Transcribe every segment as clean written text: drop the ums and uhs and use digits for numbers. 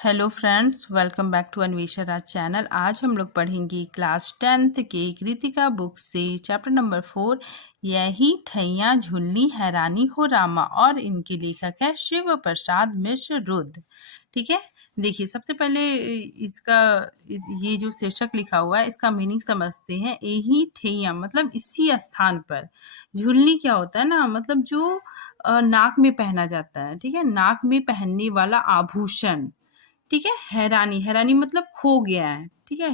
Hello friends, welcome back to Anvesha Raj channel. आज हम लोग पढ़ेंगे क्लास 10th के कृतिका बुक से चैप्टर नंबर 4, यही ठैया झुलनी हैरानी हो रामा। और इनके लेखक है शिव प्रसाद मिश्र रुद्र। ठीक है, देखिए सबसे पहले ये जो शीर्षक लिखा हुआ है इसका मीनिंग समझते हैं। यही ठैया मतलब इसी स्थान पर। झुलनी क्या होता है ना, मतलब जो नाक में पहना जाता है। ठीक है, नाक में पहनने वाला आभूषण। ठीक है, हैरानी, हैरानी मतलब खो गया है। ठीक है,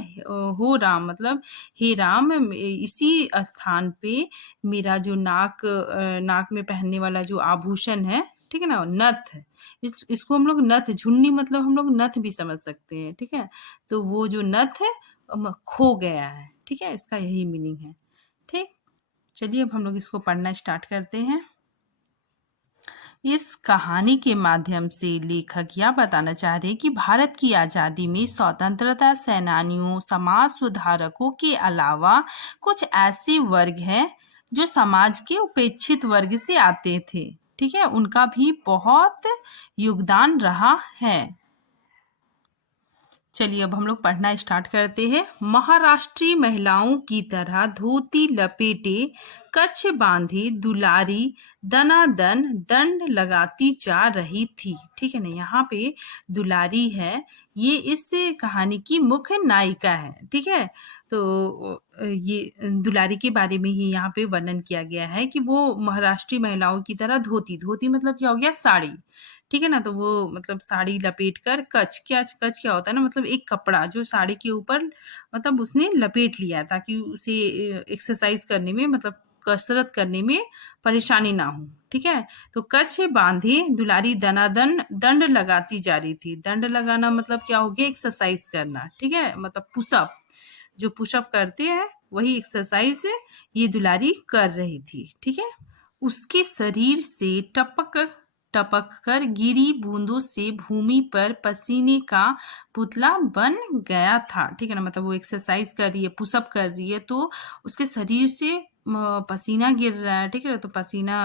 हो राम मतलब हे राम, इसी स्थान पे मेरा जो नाक में पहनने वाला जो आभूषण है, ठीक है ना, नथ है। इसको हम लोग नथ, झुन्नी मतलब हम लोग नथ भी समझ सकते हैं। ठीक है, तो वो जो नथ है खो गया है। ठीक है, इसका यही मीनिंग है। ठीक, चलिए अब हम लोग इसको पढ़ना स्टार्ट करते हैं। इस कहानी के माध्यम से लेखक यह बताना चाह रहे हैं कि भारत की आज़ादी में स्वतंत्रता सेनानियों, समाज सुधारकों के अलावा कुछ ऐसे वर्ग हैं जो समाज के उपेक्षित वर्ग से आते थे। ठीक है, उनका भी बहुत योगदान रहा है। चलिए अब हम लोग पढ़ना स्टार्ट करते हैं। महाराष्ट्रीय महिलाओं की तरह धोती लपेटे, कच्छ बांधे, दुलारी दनादन दंड लगाती जा रही थी। ठीक है ना, यहाँ पे दुलारी है, ये इस कहानी की मुख्य नायिका है। ठीक है, तो ये दुलारी के बारे में ही यहाँ पे वर्णन किया गया है कि वो महाराष्ट्रीय महिलाओं की तरह धोती, धोती मतलब क्या हो गया, साड़ी। ठीक है ना, तो वो मतलब साड़ी लपेट कर, कच क्या होता है ना, मतलब एक कपड़ा जो साड़ी के ऊपर मतलब उसने लपेट लिया ताकि उसे एक्सरसाइज करने में, मतलब कसरत करने में परेशानी ना हो। ठीक है, तो कच्छ बांधे दुलारी दनादन दंड लगाती जा रही थी। दंड लगाना मतलब क्या हो गया, एक्सरसाइज करना। ठीक है, मतलब पुशअप, जो पुशअप करते हैं वही एक्सरसाइज ये दुलारी कर रही थी। ठीक है, उसके शरीर से टपक टपक कर गिरी बूंदों से भूमि पर पसीने का पुतला बन गया था। ठीक है ना, मतलब वो एक्सरसाइज कर रही है, पुशअप कर रही है, तो उसके शरीर से पसीना गिर रहा है। ठीक है, तो पसीना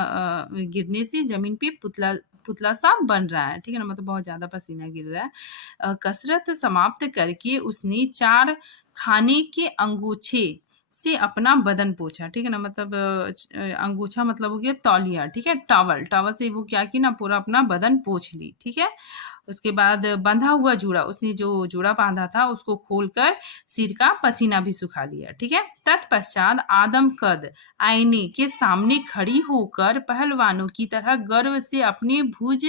गिरने से जमीन पे पुतला पुतला सा बन रहा है। ठीक है ना, मतलब बहुत ज्यादा पसीना गिर रहा है। कसरत समाप्त करके उसने 4 खाने के अंगूछे से अपना बदन पोंछा। ठीक है ना, मतलब अंगूछा मतलब हो गया तौलिया। ठीक है, टॉवल, टॉवल से वो क्या की ना, पूरा अपना बदन पोंछ ली। ठीक है, उसके बाद बंधा हुआ जूड़ा, उसने जो जूड़ा बांधा था उसको खोलकर सिर का पसीना भी सुखा लिया। ठीक है, तत्पश्चात आदम कद आईने के सामने खड़ी होकर पहलवानों की तरह गर्व से अपने भुज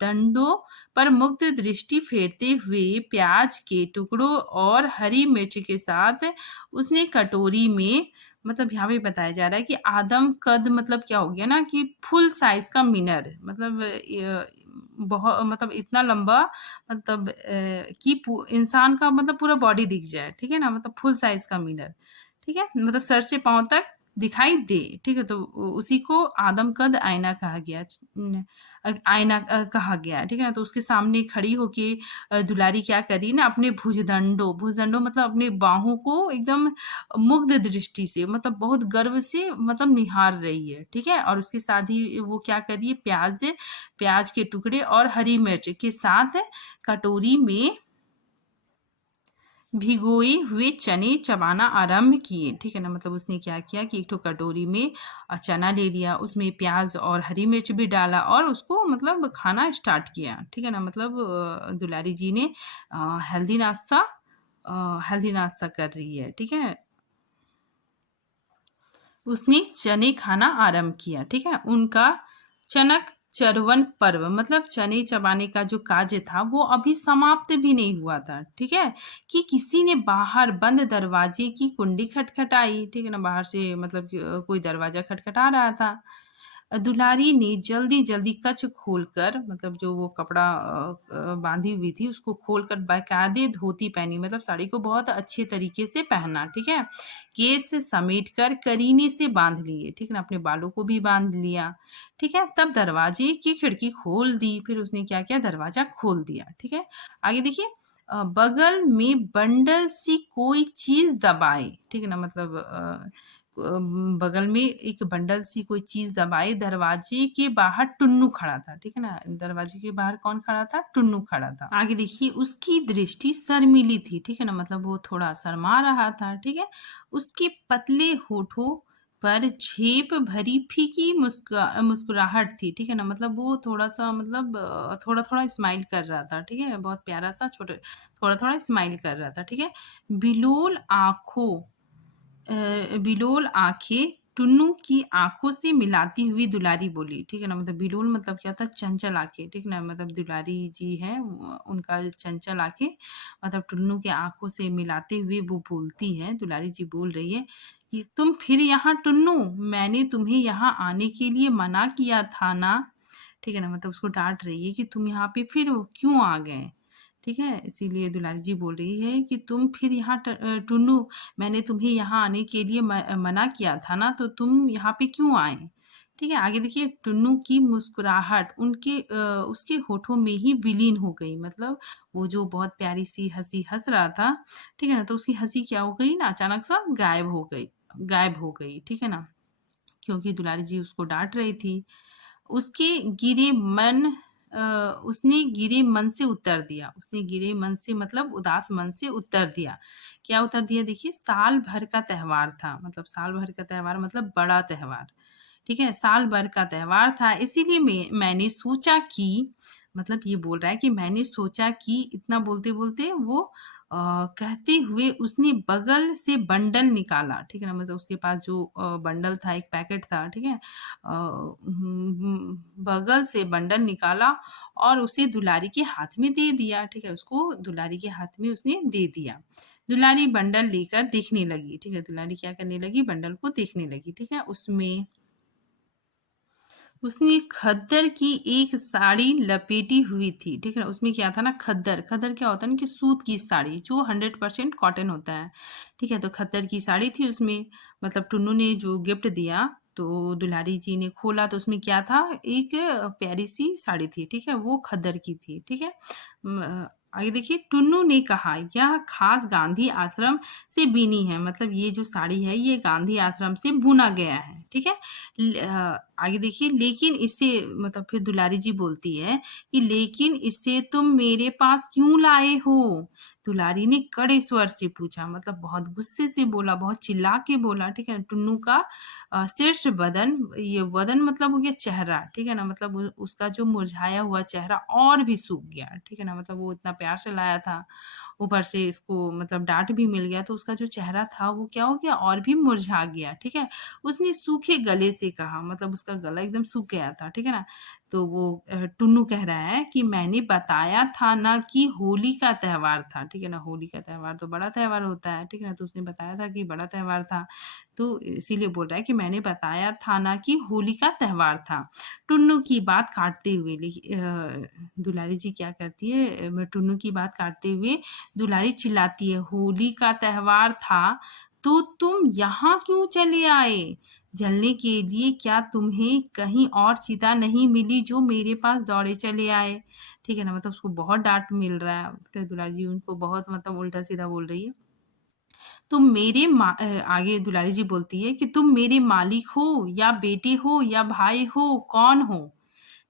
दंडों पर मुक्त दृष्टि फेरते हुए प्याज के टुकड़ों और हरी मिर्च के साथ उसने कटोरी में, मतलब यहाँ पे बताया जा रहा है कि आदम कद मतलब क्या हो गया ना, कि फुल साइज का मिनर, मतलब बहुत, मतलब इतना लंबा, मतलब कि इंसान का मतलब पूरा बॉडी दिख जाए। ठीक है ना, मतलब फुल साइज का मिनर। ठीक है, मतलब सर से पांव तक दिखाई दे। ठीक है, तो उसी को आदम कद आईना कहा गया, आईना कहा गया। ठीक है ना, तो उसके सामने खड़ी होके दुलारी क्या करी ना, अपने भुजदंडों, भुजदंडों मतलब अपने बाहों को एकदम मुग्ध दृष्टि से, मतलब बहुत गर्व से मतलब निहार रही है। ठीक है, और उसके साथ ही वो क्या करी, प्याज के टुकड़े और हरी मिर्च के साथ कटोरी में भिगोए हुए चने चबाना आरंभ किए। ठीक है ना, मतलब उसने क्या किया कि एक तो कटोरी में चना ले लिया, उसमें प्याज और हरी मिर्च भी डाला और उसको मतलब खाना स्टार्ट किया। ठीक है ना, मतलब दुलारी जी ने हेल्दी नाश्ता कर रही है। ठीक है, उसने चने खाना आरंभ किया। ठीक है, उनका चनक चरवन पर्व मतलब चने चबाने का जो कार्य था वो अभी समाप्त भी नहीं हुआ था। ठीक है, कि किसी ने बाहर बंद दरवाजे की कुंडी खटखटाई। ठीक है ना, बाहर से मतलब कोई दरवाजा खटखटा रहा था। दुलारी ने जल्दी जल्दी कच खोलकर, मतलब जो वो कपड़ा बांधी हुई थी उसको खोलकर बाकायदे धोती पहनी, मतलब साड़ी को बहुत अच्छे तरीके से पहना। ठीक है, केस समेट कर करीने से बांध लिए। ठीक है ना, अपने बालों को भी बांध लिया। ठीक है, तब दरवाजे की खिड़की खोल दी, फिर उसने क्या किया, दरवाजा खोल दिया। ठीक है, आगे देखिए, बगल में बंडल सी कोई चीज दबाए। ठीक है ना, मतलब बगल में एक बंडल सी कोई चीज दबाई, दरवाजे के बाहर टुन्नू खड़ा था, ठीक है ना। दरवाजे के बाहर कौन खड़ा था? टुन्नू खड़ा था। आगे देखिए, उसकी दृष्टि शर्मीली थी, ठीक है ना, मतलब वो थोड़ा शर्मा रहा था, ठीक है। उसके पतले होठों पर झेप भरी फीकी मुस्कुराहट थी, ठीक है ना, मतलब वो थोड़ा सा मतलब थोड़ा थोड़ा स्माइल कर रहा था, ठीक है, बहुत प्यारा सा छोटे थोड़ा थोड़ा स्माइल कर रहा था, ठीक है। बिलोल आंखों बिलोल आंखें टुन्नू की आंखों से मिलाती हुई दुलारी बोली, ठीक है ना, मतलब बिलोल मतलब क्या होता है? चंचल आंखें, ठीक है ना, मतलब दुलारी जी है उनका चंचल आंखें मतलब टुन्नू की आंखों से मिलाते हुए वो बोलती है, दुलारी जी बोल रही है कि तुम फिर यहाँ टुन्नू, मैंने तुम्हें यहाँ आने के लिए मना किया था ना, ठीक है ना, मतलब उसको डांट रही है कि तुम यहाँ पे फिर क्यों आ गए, ठीक है। इसीलिए दुलारी जी बोल रही है कि तुम फिर यहाँ टुन्नू, मैंने तुम्हें यहाँ आने के लिए मना किया था ना, तो तुम यहाँ पे क्यों आए, ठीक है। आगे देखिए, टुन्नू की मुस्कुराहट उसके होठों में ही विलीन हो गई, मतलब वो जो बहुत प्यारी सी हंसी हंस रहा था, ठीक है ना, तो उसकी हंसी क्या हो गई ना, अचानक सा गायब हो गई, ठीक है ना, क्योंकि दुलारी जी उसको डांट रही थी। उसके गिरे मन उसने गिरे मन से उत्तर दिया, उसने गिरे मन से मतलब उदास मन से उत्तर दिया। क्या उत्तर दिया? देखिए, साल भर का त्योहार था, मतलब साल भर का त्योहार मतलब बड़ा त्योहार, ठीक है, साल भर का त्योहार था, इसीलिए मैंने सोचा कि, मतलब ये बोल रहा है कि मैंने सोचा कि, इतना बोलते बोलते वो कहते हुए उसने बगल से बंडल निकाला, ठीक है ना, मतलब उसके पास जो बंडल था, एक पैकेट था, ठीक है, बगल से बंडल निकाला और उसे दुलारी के हाथ में दे दिया, ठीक है, उसको दुलारी के हाथ में उसने दे दिया। दुलारी बंडल लेकर देखने लगी, ठीक है, दुलारी क्या करने लगी? बंडल को देखने लगी, ठीक है। उसने खद्दर की एक साड़ी लपेटी हुई थी, ठीक है ना, उसमें क्या था ना, खद्दर, खद्दर क्या होता है ना कि सूत की साड़ी जो 100% कॉटन होता है, ठीक है, तो खद्दर की साड़ी थी उसमें, मतलब टुन्नू ने जो गिफ्ट दिया तो दुलारी जी ने खोला तो उसमें क्या था? एक प्यारी सी साड़ी थी, ठीक है, वो खद्दर की थी, ठीक है। आगे देखिए, टुन्नू ने कहा यह खास गांधी आश्रम से बीनी है, मतलब ये जो साड़ी है ये गांधी आश्रम से बुना गया है, ठीक है। आगे देखिए, लेकिन इसे, मतलब फिर दुलारी जी बोलती है कि लेकिन इसे तुम मेरे पास क्यों लाए हो? दुलारी ने कड़े स्वर से पूछा, मतलब बहुत गुस्से से बोला, बहुत चिल्ला के बोला, ठीक है। टुन्नू का शीर्ष बदन, ये वदन मतलब हो गया चेहरा, ठीक है ना, मतलब उसका जो मुरझाया हुआ चेहरा और भी सूख गया, ठीक है ना, मतलब वो इतना प्यार से लाया था, ऊपर से इसको मतलब डांट भी मिल गया, तो उसका जो चेहरा था वो क्या हो गया? और भी मुरझा गया, ठीक है। उसने सूखे गले से कहा, मतलब उसका गला एकदम सूख गया था, ठीक है ना। तो वो टुन्नू कह रहा है कि मैंने बताया था ना कि होली का त्योहार था, ठीक है ना, होली का त्योहार तो बड़ा त्योहार होता है, ठीक है ना, तो उसने बताया था कि बड़ा त्योहार था, तो इसीलिए बोल रहा है कि मैंने बताया था ना कि होली का त्योहार था। टुन्नू की बात काटते हुए, दुलारी जी क्या करती है? टुन्नू की बात काटते हुए दुलारी चिल्लाती है, होली का त्योहार था तो तुम यहाँ क्यों चले आए? जलने के लिए? क्या तुम्हें कहीं और चिता नहीं मिली जो मेरे पास दौड़े चले आए? ठीक है ना, मतलब उसको बहुत डांट मिल रहा है, फिर दुलारी जी उनको बहुत मतलब उल्टा सीधा बोल रही है। आगे दुलारी जी बोलती है कि तुम मेरे मालिक हो या बेटे हो या भाई हो, कौन हो?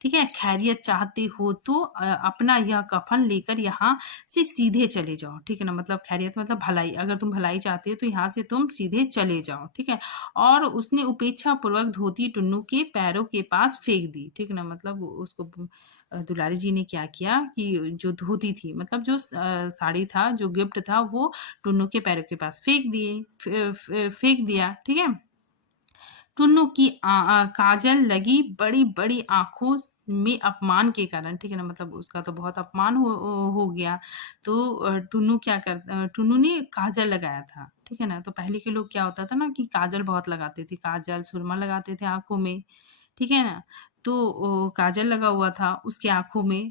ठीक है, खैरियत चाहते हो तो अपना यह कफन लेकर यहाँ से सीधे चले जाओ, ठीक है ना, मतलब खैरियत मतलब भलाई, अगर तुम भलाई चाहते हो तो यहाँ से तुम सीधे चले जाओ, ठीक है। और उसने उपेक्षा पूर्वक धोती टुन्नू के पैरों के पास फेंक दी, ठीक है ना, मतलब उसको दुलारी जी ने क्या किया कि जो धोती थी, मतलब जो साड़ी था, जो गिफ्ट था, वो टुन्नू के पैरों के पास फेंक दिया, ठीक है। टुन्नू की काजल लगी बड़ी बड़ी आंखों में अपमान के कारण, ठीक है ना, मतलब उसका तो बहुत अपमान हो गया, तो टुन्नू ने काजल लगाया था, ठीक है ना, तो पहले के लोग क्या होता था ना कि काजल बहुत लगाते थे, काजल सुरमा लगाते थे आंखों में, ठीक है ना, तो काजल लगा हुआ था उसके आंखों में,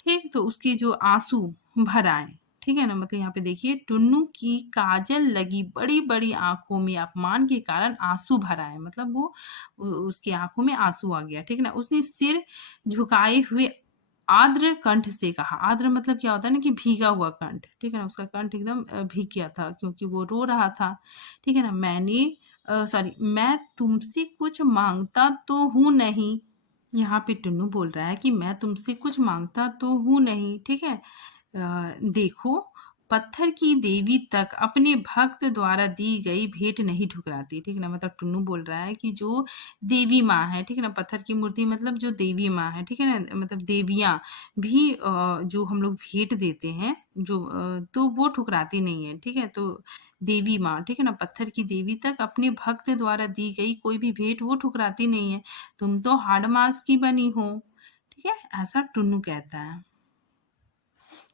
ठीक, तो उसके जो आंसू भर आए, ठीक है ना, मतलब यहाँ पे देखिए, टुन्नू की काजल लगी बड़ी बड़ी आंखों में अपमान के कारण आंसू भर आए, मतलब वो उसकी आंखों में आंसू आ गया, ठीक है ना। उसने सिर झुकाए हुए आर्द्र कंठ से कहा, आर्द्र मतलब क्या होता है ना कि भीगा हुआ कंठ, ठीक है ना, उसका कंठ एकदम भीग गया था क्योंकि वो रो रहा था, ठीक है ना। सॉरी, मैं तुमसे कुछ मांगता तो हूँ नहीं। यहाँ पे टुन्नू बोल रहा है कि मैं तुमसे कुछ मांगता तो हूँ नहीं, ठीक है। देखो, पत्थर की देवी तक अपने भक्त द्वारा दी गई भेंट नहीं ठुकराती, ठीक है ना। मतलब टुन्नू बोल रहा है कि जो देवी माँ है, ठीक है ना, पत्थर की मूर्ति मतलब जो देवी माँ है, ठीक है ना, मतलब देवियाँ भी जो हम लोग भेंट देते हैं जो तो वो ठुकराती नहीं है, ठीक है। तो देवी माँ, ठीक है ना, पत्थर की देवी तक अपने भक्त द्वारा दी गई कोई भी भेंट वो ठुकराती नहीं है। तुम तो हाड़ मांस की बनी हो, ठीक है, ऐसा टुन्नू कहता है।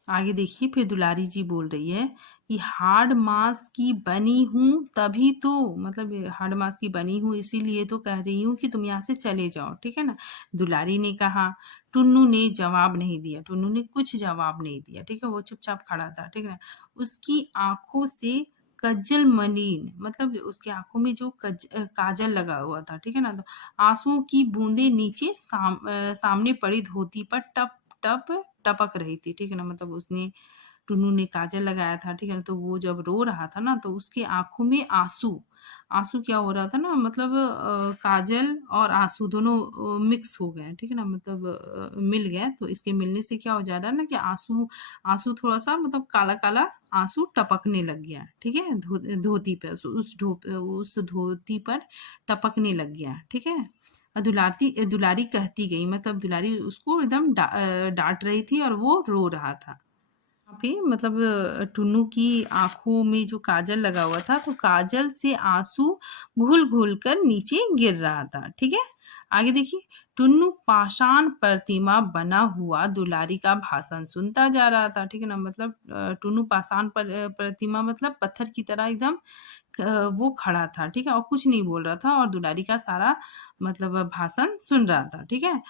आगे देखिए, फिर दुलारी जी बोल रही है कि हाड़ मांस की बनी हूँ तभी तो, मतलब हाड़ मांस की बनी हूँ इसीलिए तो कह रही हूँ कि तुम यहाँ से चले जाओ, ठीक है ना। दुलारी ने कहा। टुन्नू ने जवाब नहीं दिया, टुन्नू ने कुछ जवाब नहीं दिया, ठीक है, वो चुपचाप खड़ा था, ठीक है ना। उसकी आंखों से कज्जल मलिन, मतलब उसकी आंखों में जो काजल लगा हुआ था, ठीक है ना, तो आंसुओं की बूंदें नीचे सामने पड़ी धोती पर टप टप टपक रही थी, ठीक है ना। मतलब उसने टुन्नू ने काजल लगाया था, ठीक है ना, तो वो जब रो रहा था ना तो उसकी आंखों में आंसू आंसू क्या हो रहा था ना, मतलब काजल और आंसू दोनों मिक्स हो गए, ठीक है ना, मतलब मिल गए। तो इसके मिलने से क्या हो जा रहा है ना कि आंसू आंसू थोड़ा सा मतलब काला काला आंसू टपकने लग गया, ठीक है, धोती पे, उस धोती पर टपकने लग गया, ठीक है। दुलारी कहती गई, मतलब दुलारी उसको एकदम डांट रही थी और वो रो रहा था। यहाँ पे मतलब टुन्नू की आंखों में जो काजल लगा हुआ था तो काजल से आंसू घुल घुल कर नीचे गिर रहा था, ठीक है। आगे देखिए, टुन्नू पाषाण प्रतिमा बना हुआ दुलारी का भाषण सुनता जा रहा था, ठीक है ना। मतलब टुन्नू पाषाण प्रतिमा मतलब पत्थर की तरह एकदम वो खड़ा था, ठीक है, और कुछ नहीं बोल रहा था और दुलारी का सारा मतलब भाषण सुन रहा था, ठीक है।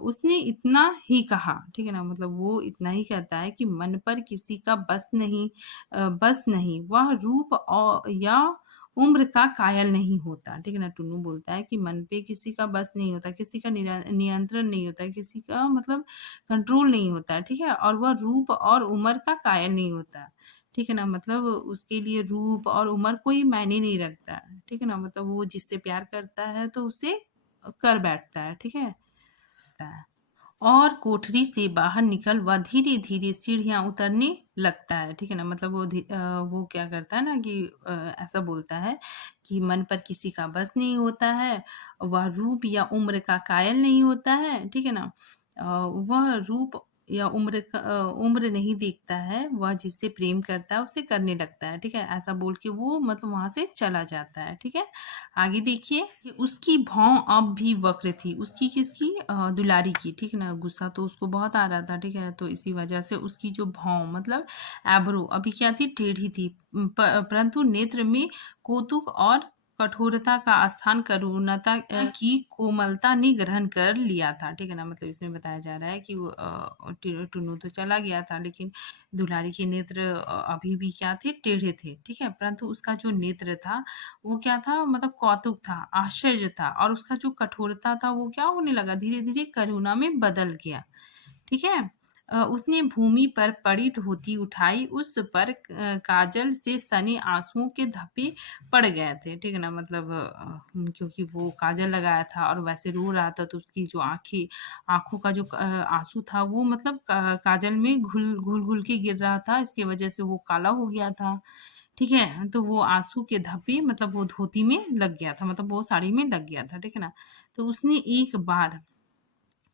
उसने इतना ही कहा, ठीक है ना, मतलब वो इतना ही कहता है कि मन पर किसी का बस नहीं, वह रूप और या उम्र का कायल नहीं होता, ठीक है ना। टुन्नू बोलता है कि मन पे किसी का बस नहीं होता, किसी का नियंत्रण नहीं होता, किसी का मतलब कंट्रोल नहीं होता, ठीक है, और वह रूप और उम्र का कायल नहीं होता, ठीक है ना। मतलब उसके लिए रूप और उम्र कोई मायने नहीं रखता है, ठीक है ना। मतलब वो जिससे प्यार करता है तो उसे कर बैठता है, ठीक है। और कोठरी से बाहर निकल वह धीरे धीरे सीढ़ियां उतरने लगता है, ठीक है ना। मतलब वो क्या करता है ना कि ऐसा बोलता है कि मन पर किसी का बस नहीं होता है, वह रूप या उम्र का कायल नहीं होता है, ठीक है ना। वह रूप या उम्र नहीं देखता है, वह जिससे प्रेम करता है उसे करने लगता है, ठीक है, ऐसा बोल के वो मतलब वहां से चला जाता है, ठीक है। आगे देखिए कि उसकी भौं अब भी वक्र थी, उसकी किसकी, दुलारी की, ठीक है ना। गुस्सा तो उसको बहुत आ रहा था, ठीक है, तो इसी वजह से उसकी जो भौं मतलब एब्रो अभी क्या थी, टेढ़ी थी, परंतु नेत्र में कौतुक और कठोरता का स्थान करुणता की कोमलता ने ग्रहण कर लिया था, ठीक है ना। मतलब इसमें बताया जा रहा है कि वो टुन्नू तो चला गया था लेकिन दुलारी के नेत्र अभी भी क्या थे, टेढ़े थे, ठीक है, परंतु उसका जो नेत्र था वो क्या था, मतलब कौतुक था, आश्चर्य था, और उसका जो कठोरता था वो क्या होने लगा, धीरे धीरे करुणा में बदल गया, ठीक है। उसने भूमि पर पड़ी धोती उठाई, उस पर काजल से सने आंसुओं के धब्बे पड़ गए थे, ठीक है ना। मतलब क्योंकि वो काजल लगाया था और वैसे रो रहा था तो उसकी जो आंखों का जो आंसू था वो मतलब काजल में घुल घुल घुल के गिर रहा था, इसकी वजह से वो काला हो गया था, ठीक है। तो वो आंसू के धब्बे मतलब वो धोती में लग गया था, मतलब वो साड़ी में लग गया था, ठीक है ना। तो उसने एक बार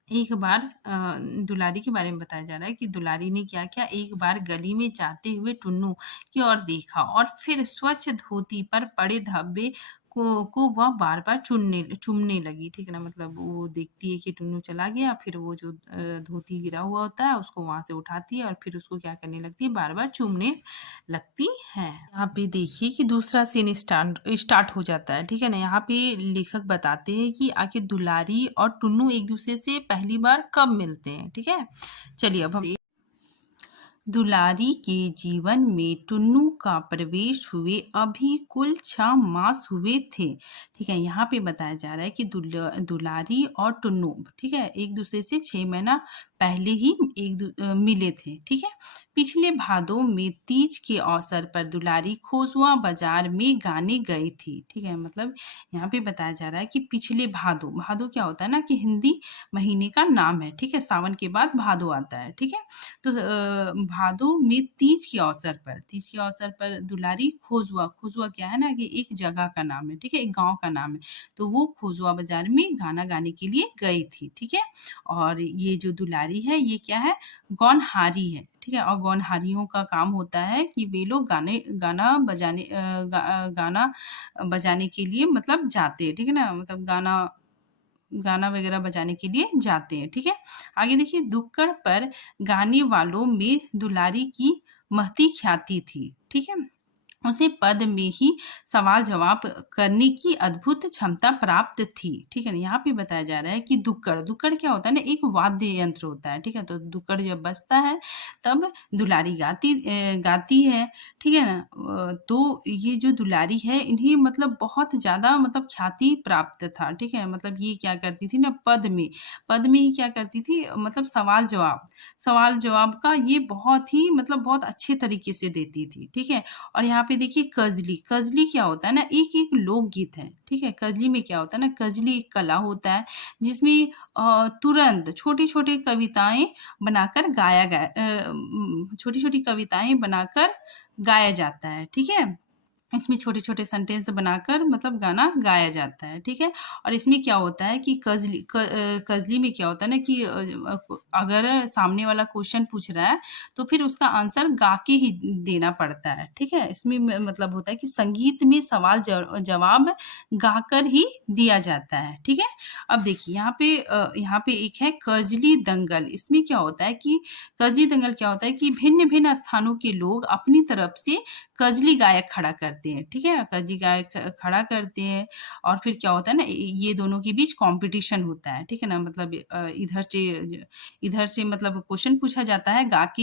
दुलारी के बारे में बताया जा रहा है कि दुलारी ने क्या किया, एक बार गली में जाते हुए टुन्नू की ओर देखा और फिर स्वच्छ धोती पर पड़े धब्बे को वह बार बार चूमने लगी, ठीक है ना। मतलब वो देखती है कि टुन्नू चला गया, फिर वो जो धोती गिरा हुआ होता है उसको वहां से उठाती है और फिर उसको क्या करने लगती है, बार बार चूमने लगती है। यहाँ पे देखिए कि दूसरा सीन स्टार्ट हो जाता है, ठीक है ना। यहाँ पे लेखक बताते हैं कि आखिर दुलारी और टुन्नू एक दूसरे से पहली बार कब मिलते हैं, ठीक है। चलिए अब हम दुलारी के जीवन में टुन्नू का प्रवेश हुए अभी कुल 6 मास हुए थे, ठीक है। यहाँ पे बताया जा रहा है कि दुलारी और टुन्नू, ठीक है, एक दूसरे से 6 महीना पहले ही मिले थे। ठीक है। पिछले भादों में तीज के अवसर पर दुलारी खोसुआ बाजार में गाने गई थी। ठीक है, मतलब यहाँ पे बताया जा रहा है कि पिछले भादो, भादो क्या होता है ना कि हिंदी महीने का नाम है। ठीक है, सावन के बाद भादो आता है। ठीक है, तो भादो में तीज के अवसर पर दुलारी खोजुआ, खोजुआ क्या है ना कि एक जगह का नाम है। ठीक है, एक गांव का नाम है। तो वो खोजुआ बाजार में गाना गाने के लिए गई थी। ठीक है, और ये जो दुलारी है ये क्या है, गौनहारी है। ठीक है, और गौनहारियों का काम होता है कि वे लोग गाना बजाने के लिए मतलब जाते हैं। ठीक है ना, मतलब गाना गाना वगैरह बजाने के लिए जाते हैं। ठीक है, आगे देखिए, दुक्कड़ पर गाने वालों में दुलारी की महती ख्याति थी। ठीक है, उसे पद में ही सवाल जवाब करने की अद्भुत क्षमता प्राप्त थी। ठीक है ना, यहाँ पे बताया जा रहा है कि दुक्कड़, दुक्कड़ क्या होता है ना, एक वाद्य यंत्र होता है। ठीक है, तो दुक्कड़ जब बजता है तब दुलारी गाती है। ठीक है ना, तो ये जो दुलारी है इन्हें मतलब बहुत ज्यादा मतलब ख्याति प्राप्त था। ठीक है, मतलब ये क्या करती थी ना, पद में ही क्या करती थी, मतलब सवाल जवाब का ये बहुत ही मतलब बहुत अच्छे तरीके से देती थी। ठीक है, और यहाँ पे देखिए कजली, कजली क्या होता है ना, एक एक लोकगीत है। ठीक है, कजली में क्या होता है ना, कजली एक कला होता है जिसमें तुरंत छोटी छोटी कविताएं बनाकर छोटी छोटी कविताएं बनाकर गाया जाता है। ठीक है, इसमें छोटे छोटे सेंटेंस बनाकर मतलब गाना गाया जाता है। ठीक है, और इसमें क्या होता है कि कजली में क्या होता है ना कि अगर सामने वाला क्वेश्चन पूछ रहा है तो फिर उसका आंसर गा के ही देना पड़ता है। ठीक है, इसमें मतलब होता है कि संगीत में सवाल जवाब गाकर ही दिया जाता है। ठीक है, अब देखिए यहाँ पे एक है कजली दंगल। इसमें क्या होता है कि कजली दंगल क्या होता है कि भिन्न भिन्न स्थानों के लोग अपनी तरफ से कजली गायक खड़ा करते हैं। ठीक है, कजली गायक खड़ा करते हैं और फिर क्या होता है ना, ये दोनों के बीच कंपटीशन होता है। ठीक है ना, मतलब इधर से मतलब क्वेश्चन पूछा जाता है गा के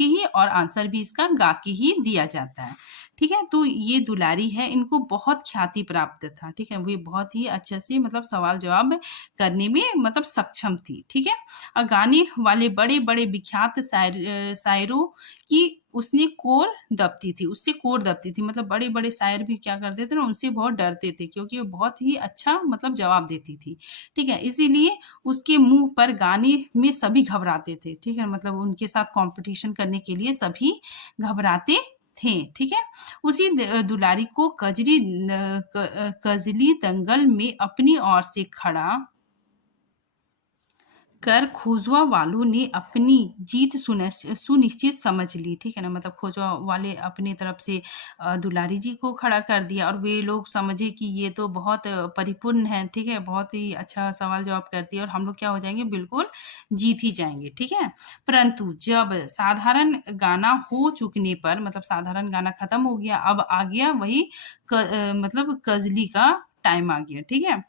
ही, और आंसर भी इसका गा के ही दिया जाता है। ठीक है, तो ये दुलारी है, इनको बहुत ख्याति प्राप्त था। ठीक है, वो बहुत ही अच्छे से मतलब सवाल जवाब करने में मतलब सक्षम थी। ठीक है, और गाने वाले बड़े बड़े विख्यात शायरों की उससे कोर दबती थी। मतलब बड़े बड़े शायर भी क्या करते थे ना, उनसे बहुत डरते थे क्योंकि वो बहुत ही अच्छा मतलब जवाब देती थी। ठीक है, इसीलिए उसके मुंह पर गाने में सभी घबराते थे। ठीक है, मतलब उनके साथ कंपटीशन करने के लिए सभी घबराते थे। ठीक है, उसी दुलारी को कजली दंगल में अपनी ओर से खड़ा कर खोजवा वालों ने अपनी जीत सुनिश्चित समझ ली। ठीक है ना, मतलब खोजवा वाले अपनी तरफ से दुलारी जी को खड़ा कर दिया और वे लोग समझे कि ये तो बहुत परिपूर्ण है। ठीक है, बहुत ही अच्छा सवाल जवाब करती है और हम लोग क्या हो जाएंगे, बिल्कुल जीत ही जाएंगे। ठीक है, परंतु जब साधारण गाना हो चुकने पर, मतलब साधारण गाना खत्म हो गया, अब आ गया वही मतलब कजली का टाइम आ गया। ठीक है,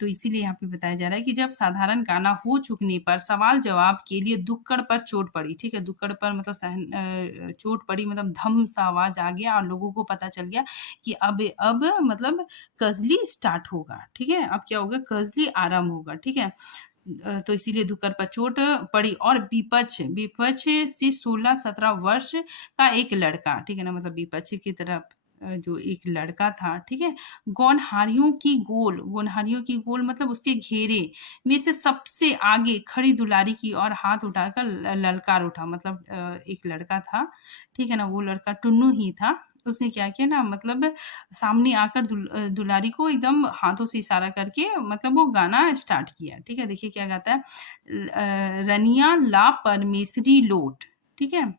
तो इसीलिए यहाँ पे बताया जा रहा है कि जब साधारण गाना हो चुकने पर सवाल जवाब के लिए दुक्कड़ पर चोट पड़ी। ठीक है, दुक्कड़ पर मतलब चोट पड़ी, मतलब धम सा आवाज आ गया और लोगों को पता चल गया कि अब मतलब कजली स्टार्ट होगा। ठीक है, अब क्या होगा, कजली आरंभ होगा। ठीक है, तो इसीलिए दुक्कड़ पर चोट पड़ी और विपक्ष से 16-17 वर्ष का एक लड़का, ठीक है ना, मतलब विपक्ष की तरफ जो एक लड़का था। ठीक है, गौनहारियों की गोल मतलब उसके घेरे में से सबसे आगे खड़ी दुलारी की और हाथ उठाकर ललकार उठा। मतलब एक लड़का था। ठीक है ना, वो लड़का टुन्नू ही था। उसने क्या किया ना, मतलब सामने आकर दुलारी को एकदम हाथों से इशारा करके मतलब वो गाना स्टार्ट किया। ठीक है, देखिए क्या गाता है, रनिया ला परमेश्वरी लोट। ठीक है,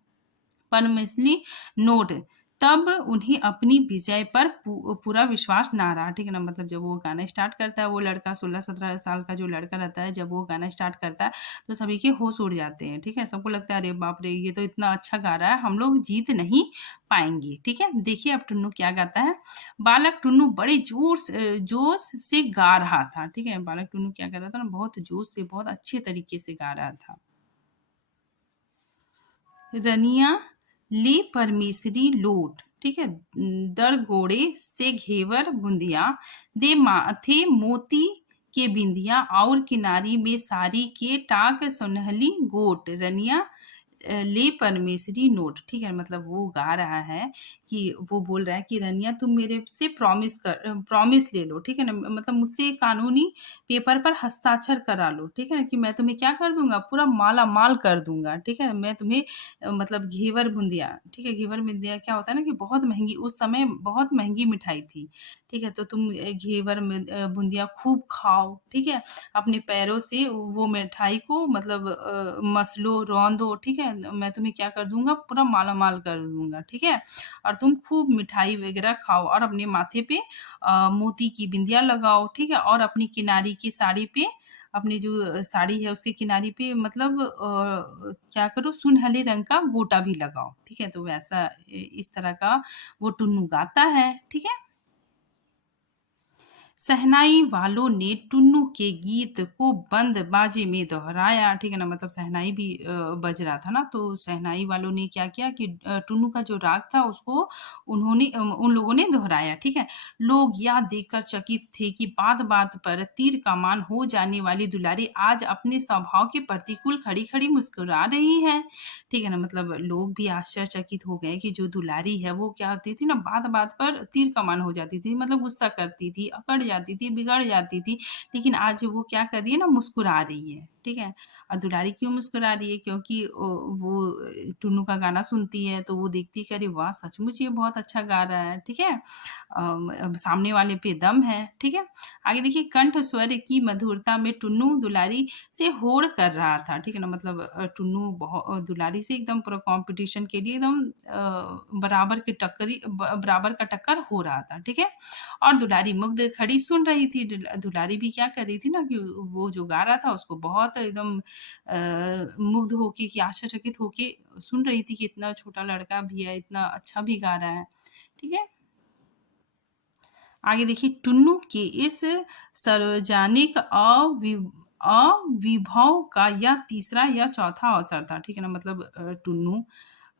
परमेश्वरी नोट। तब उन्हें अपनी विजय पर पूरा विश्वास ना रहा। ठीक है ना, मतलब जब वो गाना स्टार्ट करता है, वो लड़का 16-17 साल का जो लड़का रहता है, जब वो गाना स्टार्ट करता है तो सभी के होश उड़ जाते हैं। ठीक है, सबको लगता है अरे बाप रे, ये तो इतना अच्छा गा रहा है, हम लोग जीत नहीं पाएंगे। ठीक है, देखिए अब टुन्नू क्या गाता है। बालक टुन्नू बड़े जोश से गा रहा था। ठीक है, बालक टुन्नू क्या कर रहा था ना, बहुत जोश से बहुत अच्छे तरीके से गा रहा था। रनिया ले परमेश्वरी लोट। ठीक है। दर गोड़े से घेवर बुंदिया, दे माथे मोती के बिंदिया, और किनारी में सारी के टाक सुनहली गोट, रनिया ले परमेश्वरी नोट। ठीक है, मतलब वो गा रहा है कि वो बोल रहा है कि रनिया तुम मेरे से प्रॉमिस ले लो, ठीक है ना, मतलब मुझसे कानूनी पेपर पर हस्ताक्षर करा लो, ठीक है ना, कि मैं तुम्हें क्या कर दूंगा, पूरा माला माल कर दूंगा, ठीक है। मैं तुम्हें मतलब घेवर बुंदिया, ठीक है, घेवर बुंदिया क्या होता है ना कि बहुत महंगी, उस समय बहुत महंगी मिठाई थी, ठीक है। तो तुम घेवर में बुंदिया खूब खाओ, ठीक है, अपने पैरों से वो मिठाई को मतलब मसलो रौंदो, ठीक है, मैं तुम्हें क्या कर दूंगा, पूरा माला माल कर दूंगा, ठीक है। और तुम खूब मिठाई वगैरह खाओ, और अपने माथे पे मोती की बिंदिया लगाओ, ठीक है, और अपनी किनारी की साड़ी पे, अपनी जो साड़ी है उसके किनारी पे मतलब क्या करो, सुनहले रंग का गोटा भी लगाओ, ठीक है। तो वैसा इस तरह का वो टुन्नू गाता है, ठीक है। शहनाई वालों ने टुन्नू के गीत को बंद बाजे में दोहराया, ठीक है ना, मतलब शहनाई भी बज रहा था ना, तो शहनाई वालों ने क्या किया कि टुन्नू का जो राग था उसको उन लोगों ने दोहराया, ठीक है। लोग यह देखकर चकित थे कि बात बात पर तीर कमान हो जाने वाली दुलारी आज अपने स्वभाव के प्रतिकूल खड़ी खड़ी मुस्कुरा रही है, ठीक है ना, मतलब लोग भी आश्चर्यचकित हो गए कि जो दुलारी है वो क्या होती थी ना, बात बात पर तीर कमान हो जाती थी, मतलब गुस्सा करती थी, अकड़ जाती थी, बिगड़ जाती थी, लेकिन आज वो क्या कर रही है ना, मुस्कुरा रही है, ठीक है। और दुलारी क्यों मुस्कुरा रही है, क्योंकि वो टुन्नू का गाना सुनती है, तो वो देखती है कि अरे वाह, सचमुच ये बहुत अच्छा गा रहा है, ठीक है। सामने वाले पे दम है, ठीक है। आगे देखिए, कंठ स्वर की मधुरता में टुन्नू दुलारी से होड़ कर रहा था, ठीक है ना, मतलब टुन्नू बहुत दुलारी से एकदम पूरा कंपटीशन के लिए एकदम बराबर का टक्कर हो रहा था, ठीक है। और दुलारी मुग्ध खड़ी सुन रही थी, दुलारी भी क्या कर रही थी ना कि वो जो गा रहा था उसको बहुत एकदम मुग्ध होके, कि आश्चर्यचकित होके सुन रही थी कि इतना छोटा लड़का भी है, इतना अच्छा भी गा रहा है, ठीक है। आगे देखिए, टुन्नू के इस सार्वजनिक अविभव का यह तीसरा या चौथा अवसर था, ठीक है ना, मतलब टुन्नू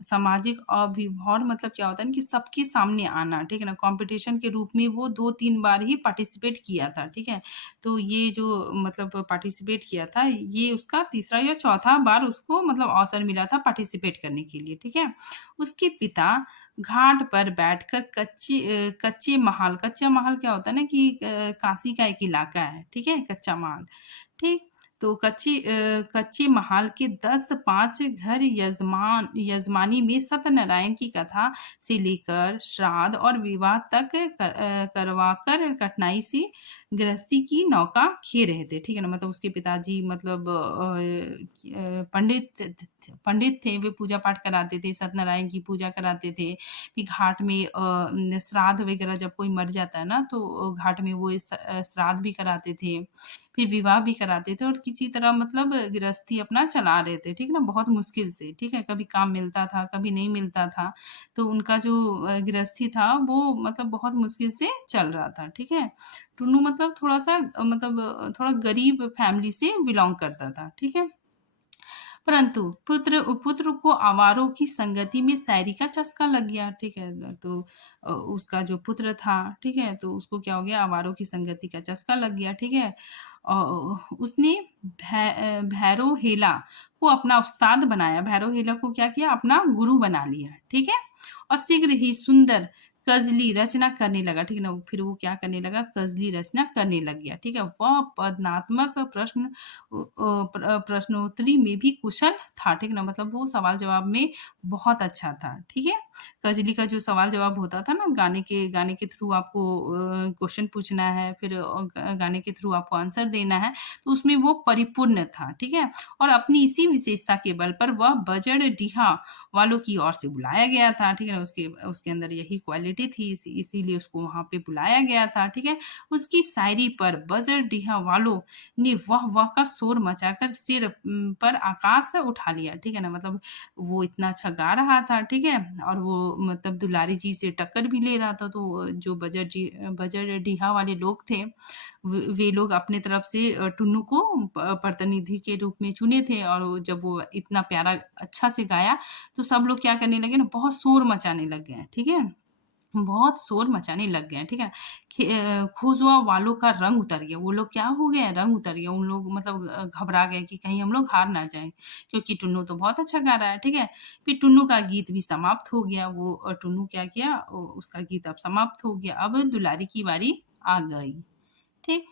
सामाजिक अविभव मतलब क्या होता है ना कि सबके सामने आना, ठीक है ना, कंपटीशन के रूप में वो 2-3 बार ही पार्टिसिपेट किया था, ठीक है। तो ये जो मतलब पार्टिसिपेट किया था, ये उसका तीसरा या चौथा बार उसको मतलब अवसर मिला था पार्टिसिपेट करने के लिए, ठीक है। उसके पिता घाट पर बैठकर कच्चे महाल क्या होता है ना कि काशी का एक इलाका है, ठीक है, कच्चा महाल, ठीक। तो कच्चे महाल के 10-5 घर यजमानी में सत्यनारायण की कथा से लेकर श्राद्ध और विवाह तक करवाकर कठिनाई से गृहस्थी की नौका खे रहे थे, ठीक है ना, मतलब उसके पिताजी मतलब पंडित थे, वे पूजा पाठ कराते थे, सत्यनारायण की पूजा कराते थे, फिर घाट में श्राद्ध वगैरह जब कोई मर जाता है ना, तो घाट में वो श्राद्ध भी कराते थे, फिर विवाह भी कराते थे, और किसी तरह मतलब गृहस्थी अपना चला रहे थे, ठीक है ना, बहुत मुश्किल से, ठीक है, कभी काम मिलता था, कभी नहीं मिलता था, तो उनका जो गृहस्थी था वो मतलब बहुत मुश्किल से चल रहा था, ठीक है। टुन्नू मतलब थोड़ा सा मतलब थोड़ा गरीब फैमिली से बिलोंग करता था, ठीक है। परंतु पुत्र पुत्र को आवारों की संगति में शायरी का चस्का लग गया, ठीक है। तो उसका जो पुत्र था, ठीक है, तो उसको क्या हो गया, आवारों की संगति का चस्का लग गया, ठीक है। उसने भैरव हेला को अपना उस्ताद बनाया, भैरव हेला को क्या किया, अपना गुरु बना लिया, ठीक है। और शीघ्र ही सुंदर कजली रचना करने लगा, ठीक है ना, फिर वो क्या करने लगा, कजली रचना करने लग गया, ठीक है। वह पदात्मक प्रश्नोत्तरी में भी कुशल था, ठीक ना, मतलब वो सवाल जवाब में बहुत अच्छा था, ठीक है। कजली का जो सवाल जवाब होता था ना, गाने के थ्रू आपको क्वेश्चन पूछना है, फिर गाने के थ्रू आपको आंसर देना है, तो उसमें वो परिपूर्ण था, ठीक है। और अपनी इसी विशेषता के बल पर वह बजड़डीहा वालों की ओर से बुलाया गया था, ठीक है, उसके उसके अंदर यही क्वालिटी थी, इसीलिए उसको वहां पे बुलाया गया था, ठीक है। उसकी शायरी पर बजड़डीहा वालों ने वाह का शोर मचाकर सिर पर आकाश से उठा लिया, ठीक है ना, मतलब वो इतना अच्छा गा रहा था, ठीक है, और वो मतलब दुलारी जी से टक्कर भी ले रहा था, तो जो बजड़डीहा वाले लोग थे, वे लोग अपने तरफ से टुन्नू को प्रतिनिधि के रूप में चुने थे, और जब वो इतना प्यारा अच्छा से गाया, तो सब लोग क्या करने लगे ना, बहुत शोर मचाने लग गए, ठीक है। बहुत शोर मचाने लग गए हैं, ठीक है। खुजवा वालों का रंग उतर गया, वो लोग क्या हो गए, रंग उतर गया, उन लोग मतलब घबरा गए कि कहीं हम लोग हार ना जाएं, क्योंकि टुन्नू तो बहुत अच्छा गा रहा है, ठीक है। फिर टुन्नू का गीत भी समाप्त हो गया, वो टुन्नू क्या किया, उसका गीत अब समाप्त हो गया। अब दुलारी की बारी आ गई, ठीक।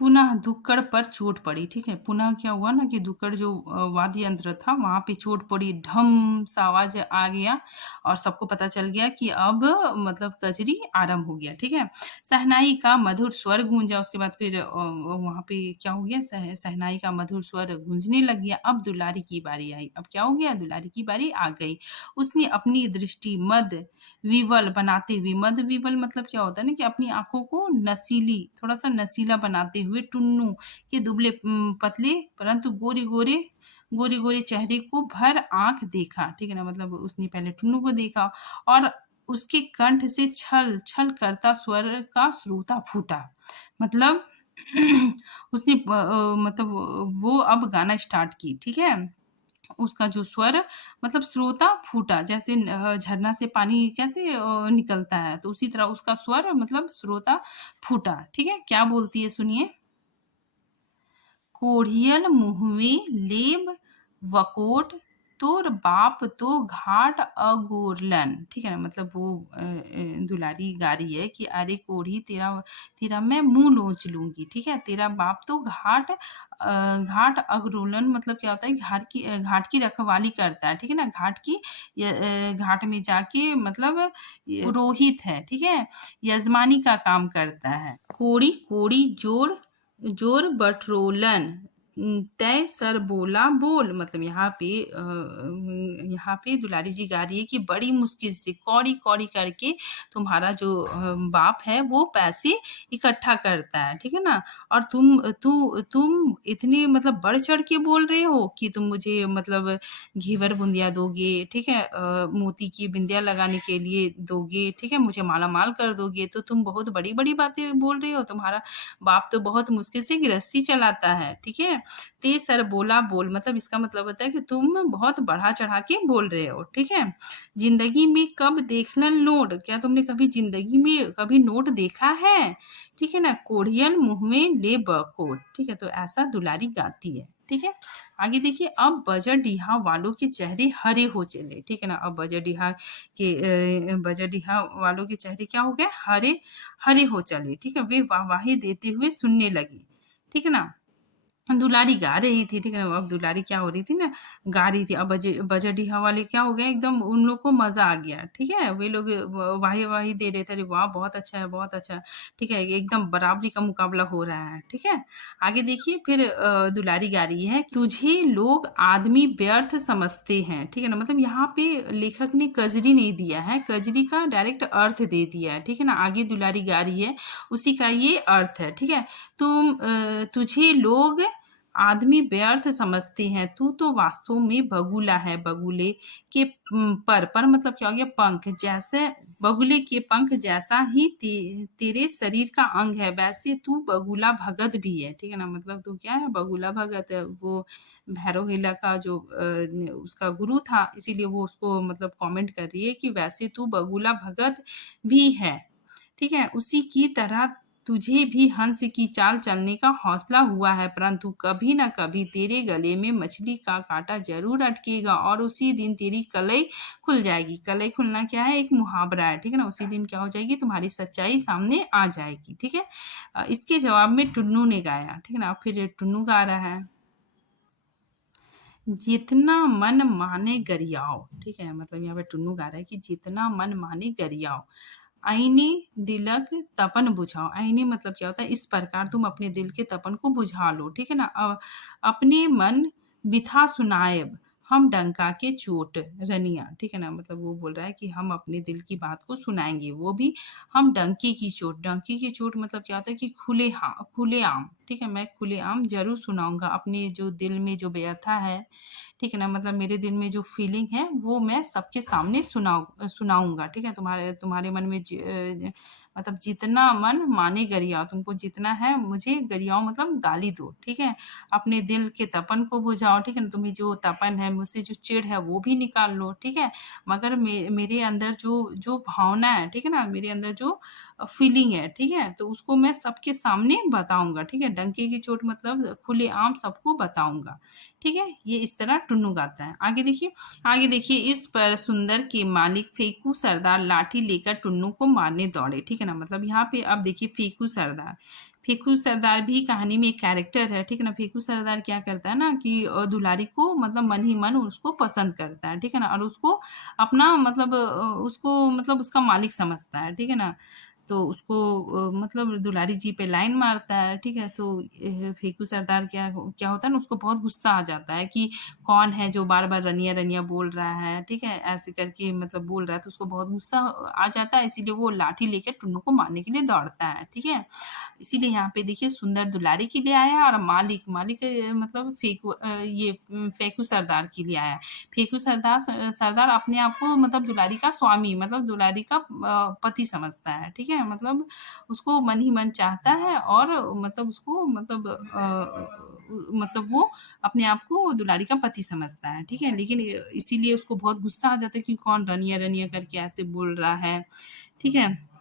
पुनः दुक्कड़ पर चोट पड़ी, ठीक है। पुनः क्या हुआ ना कि दुक्कड़ जो वाद्य यंत्र था वहां पे चोट पड़ी, ढम सा आवाज आ गया और सबको पता चल गया कि अब मतलब कजरी आरंभ हो गया, ठीक है। शहनाई का मधुर स्वर गूंजा, उसके बाद फिर वहां पे क्या हो गया, शहनाई का मधुर स्वर गूंजने लग गया। अब दुलारी की बारी आई, अब क्या हो गया, दुलारी की बारी आ गई। उसने अपनी दृष्टि मद विवल बनाते हुए, मद विवल मतलब क्या होता है ना कि अपनी आंखों को नसीली, थोड़ा सा नसीला बनाते हुए टुन्नू के दुबले पतले परंतु गोरे गोरे चेहरे को भर आंख देखा, ठीक है ना। मतलब उसने पहले टुन्नू को देखा और उसके कंठ से छल छल करता स्वर का श्रोता फूटा। मतलब उसने मतलब वो अब गाना स्टार्ट की, ठीक है। उसका जो स्वर मतलब श्रोता फूटा, जैसे झरना से पानी कैसे निकलता है, तो उसी तरह उसका स्वर मतलब श्रोता फूटा, ठीक है। क्या बोलती है सुनिए। कोढ़ियल मुँहवे लेब वकोट, तोर बाप तो घाट अगोरलन, ठीक है ना। मतलब वो दुलारी गा रही है कि अरे कोढ़ी, तेरा तेरा मैं मुंह नोच लूंगी, ठीक है। तेरा बाप तो घाट अगरोलन मतलब क्या होता है, घाट की रखवाली करता है, ठीक है ना। घाट में जाके मतलब पुरोहित है, ठीक है, यजमानी का काम करता है। कोड़ी कोड़ी जोर जोर बटरोलन, तय सर बोला बोल, मतलब यहाँ पे दुलारी जी गा रही है कि बड़ी मुश्किल से कौड़ी कौड़ी करके तुम्हारा जो बाप है वो पैसे इकट्ठा करता है, ठीक है ना। और तुम इतने मतलब बढ़ चढ़ के बोल रहे हो कि तुम मुझे मतलब घेवर बुंदिया दोगे, ठीक है, मोती की बिंदिया लगाने के लिए दोगे, ठीक है, मुझे माला माल कर दोगे, तो तुम बहुत बड़ी बड़ी बातें बोल रहे हो, तुम्हारा बाप तो बहुत मुश्किल से गृहस्थी चलाता है, ठीक है। तेज सर बोला बोल, मतलब इसका मतलब होता है कि तुम बहुत बढ़ा चढ़ा के बोल रहे हो, ठीक है। जिंदगी में कब देखलन नोट, क्या तुमने कभी जिंदगी में कभी नोट देखा है, ठीक है ना। कोढ़ियल मुंह में ले बकोट, ठीक है। तो ऐसा दुलारी गाती है, ठीक है। आगे देखिए, अब बजरडीहा वालों के चेहरे हरे हो चले, ठीक है ना। अब बजरडीहा वालों के चेहरे क्या हो गए, हरे हरे हो चले, ठीक है। वे वाहवाही देते हुए सुनने लगे, ठीक है ना। दुलारी गा रही थी, ठीक है ना। अब दुलारी क्या हो रही थी ना, गा रही थी। अब बजरडीहा वाले क्या हो गए, एकदम उन लोग को मजा आ गया, ठीक है। वे लोग वाही वाही दे रहे थे, अरे वाह बहुत अच्छा है, बहुत अच्छा, ठीक है, एकदम बराबरी का मुकाबला हो रहा है, ठीक है। आगे देखिए, फिर दुलारी गा रही है, तुझे लोग आदमी व्यर्थ समझते हैं, ठीक है ना। मतलब यहाँ पे लेखक ने कजरी नहीं दिया है, कजरी का डायरेक्ट अर्थ दे दिया है, ठीक है ना। आगे दुलारी गा रही है, उसी का ये अर्थ है, ठीक है। तुझे लोग आदमी व्यर्थ समझते हैं, तू तो वास्तव में बगुला है, बगुले के पर मतलब क्या हो गया, पंख जैसे, बगुले के पंख जैसा ही तेरे शरीर का अंग है, वैसे तू बगुला भगत भी है, ठीक है ना। मतलब तू क्या है, बगुला भगत है। वो भैरव हेला का जो उसका गुरु था, इसीलिए वो उसको मतलब कमेंट कर रही है कि वैसे तू बगुला भगत भी है, ठीक है। उसी की तरह तुझे भी हंस की चाल चलने का हौसला हुआ है, परंतु कभी न कभी तेरे गले में मछली का कांटा जरूर अटकेगा और उसी दिन तेरी कलई खुल जाएगी। कलई खुलना क्या है, एक मुहावरा है, ठीक है ना। उसी दिन क्या हो जाएगी, तुम्हारी सच्चाई सामने आ जाएगी, ठीक है। इसके जवाब में टुन्नू ने गाया, ठीक है ना। फिर टुन्नू गा रहा है, जितना मन माने गरियाओ, ठीक है। मतलब यहाँ पे टुन्नू गा रहा है कि जितना मन माने गरियाओ, आईने दिलक तपन बुझाओ। आईने मतलब क्या होता है, इस प्रकार तुम अपने दिल के तपन को बुझा लो, ठीक है ना। अब अपने मन बिथा सुनाएब हम डंका के चोट रनिया, ठीक है ना। मतलब वो बोल रहा है कि हम अपने दिल की बात को सुनाएंगे, वो भी हम डंकी की चोट। डंकी की चोट मतलब क्या होता है कि खुले आम, ठीक है। मैं खुले आम जरूर सुनाऊंगा अपने जो दिल में जो व्यथा है, ठीक है ना। मतलब मेरे दिल में जो फीलिंग है वो मैं सबके सामने सुनाऊंगा, ठीक है। तुम्हारे तुम्हारे मन में मतलब जितना मन माने गरियाओ, तुमको जितना है मुझे गरियाओ मतलब गाली दो, ठीक है। अपने दिल के तपन को बुझाओ, ठीक है ना। तुम्हें जो तपन है, मुझसे जो चिढ़ है वो भी निकाल लो, ठीक है। मगर मेरे अंदर जो जो भावना है, ठीक है ना, मेरे अंदर जो फीलिंग है, ठीक है, तो उसको मैं सबके सामने बताऊंगा, ठीक है। डंके की चोट मतलब खुलेआम सबको बताऊंगा, ठीक है। ये इस तरह टुन्नू गाता है। आगे देखिए, इस पर सुंदर के मालिक फेकू सरदार लाठी लेकर टुन्नू को मारने दौड़े, ठीक है ना। मतलब यहाँ पे अब देखिए फेकू सरदार भी कहानी में एक कैरेक्टर है, ठीक है ना। फेकू सरदार क्या करता है ना कि दुलारी को मतलब मन ही मन उसको पसंद करता है, ठीक है ना, और उसको अपना मतलब उसको मतलब उसका मालिक समझता है, ठीक है ना। तो उसको मतलब दुलारी जी पे लाइन मारता है, ठीक है। तो फेकू सरदार क्या होता है ना, उसको बहुत गुस्सा आ जाता है कि कौन है जो बार बार रनिया रनिया बोल रहा है, ठीक है, ऐसे करके मतलब बोल रहा है। तो उसको बहुत गुस्सा आ जाता है, इसीलिए वो लाठी लेकर टुन्नू को मारने के लिए दौड़ता है, ठीक है। इसीलिए यहाँ पे देखिए सुंदर दुलारी के लिए आया और मालिक मालिक मतलब फेकू सरदार के लिए आया। फेकू सरदार अपने आप को मतलब दुलारी का स्वामी मतलब दुलारी का पति समझता है, ठीक है। मतलब उसको मन ही मन चाहता है और मतलब उसको मतलब वो अपने आप को दुलारी का पति समझता है, ठीक है। लेकिन इसीलिए उसको बहुत गुस्सा आ जाता है कि कौन रनिया रनिया करके ऐसे बोल रहा है, ठीक है।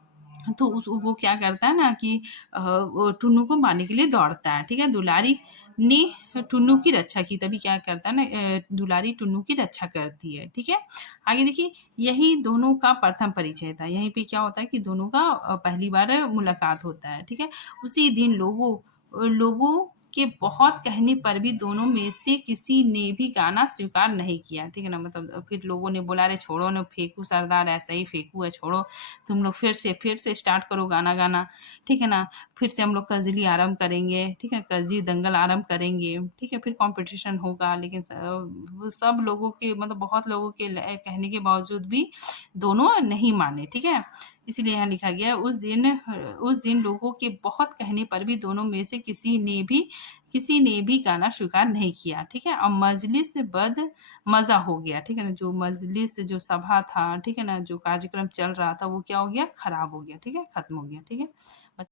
तो उस वो क्या करता है ना कि वो टुन्नू को मारने के लिए दौड़ता है, ठीक है। दुलारी ने टुन्नू की रक्षा की, तभी क्या करता है ना दुलारी टुन्नू की रक्षा करती है, ठीक है। आगे देखिए, यही दोनों का प्रथम परिचय था। यहीं पे क्या होता है कि दोनों का पहली बार मुलाकात होता है, ठीक है। उसी दिन लोगों के बहुत कहने पर भी दोनों में से किसी ने भी गाना स्वीकार नहीं किया, ठीक है ना। मतलब फिर लोगों ने बोला, अरे छोड़ो ना फेंकू सरदार, ऐसा ही फेंकू है, छोड़ो, तुम लोग फिर से स्टार्ट करो गाना गाना, ठीक है ना। फिर से हम लोग कजली आरंभ करेंगे, ठीक है, कजली दंगल आरंभ करेंगे, ठीक है। फिर कंपटीशन होगा, लेकिन वो सब लोगों के मतलब बहुत लोगों के कहने के बावजूद भी दोनों नहीं माने, ठीक है। इसीलिए यहाँ लिखा गया है, उस दिन लोगों के बहुत कहने पर भी दोनों में से किसी ने भी गाना स्वीकार नहीं किया, ठीक है। और मजलिस बद मजा हो गया, ठीक है ना। जो मजलिस जो सभा था, ठीक है ना, जो कार्यक्रम चल रहा था वो क्या हो गया, खराब हो गया, ठीक है, खत्म हो गया, ठीक है।